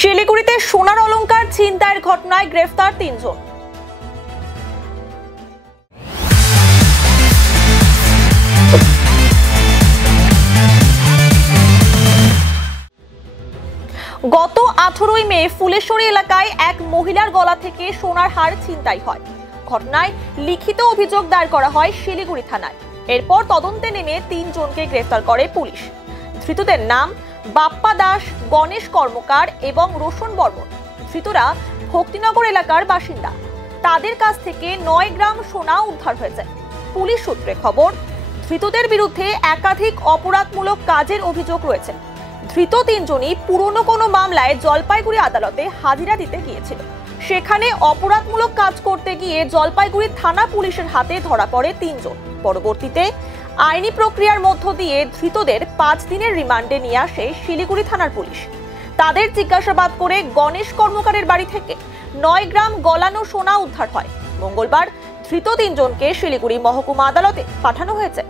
শিলিগুড়িতে সোনার অলংকার ছিনতাইয়ের ঘটনায় গ্রেফতার 3 জন। গত 18 মে ফুলেশ্বরী এলাকায় এক মহিলার গলা থেকে সোনার হার ছিনতাই হয়। ঘটনায় লিখিত অভিযোগ দায়ের করা হয় শিলিগুড়ি থানায়। এরপর তদন্তে নেমে 3 জনকে গ্রেফতার করে পুলিশ। ধৃতদের নাম বাপ্পা দাস, গণেশ কর্মকার এবং রোশন বর্মন। ধৃতরা ভক্তিনগর এলাকার বাসিন্দা। তাদের কাছ থেকে 9 গ্রাম সোনা উদ্ধার হয়েছে। পুলিশ সূত্রে খবর, ধৃতদের বিরুদ্ধে একাধিক অপরাধমূলক কাজের অভিযোগ রয়েছে। ধৃত 3 জনই পুরনো কোনো মামলায় জলপাইগুড়ি আদালতে হাজিরা দিতে গিয়েছিল। সেখানে অপরাধমূলক কাজ করতে গিয়ে জলপাইগুড়ি থানা পুলিশের হাতে ধরা পড়ে 3 জন। পরবর্তীতে আইনি প্রক্রিয়ার মধ্য দিয়ে ধৃতদের 5 দিনের রিমান্ডে নিয়ে আসে শিলিগুড়ি থানার পুলিশ। তাদের জিজ্ঞাসাবাদ করে গণেশ কর্মকারের বাড়ি থেকে 9 গ্রাম গলানো সোনা উদ্ধার হয়। মঙ্গলবার ধৃত 3 জনকে শিলিগুড়ি মহকুমা আদালতে পাঠানো হয়েছে।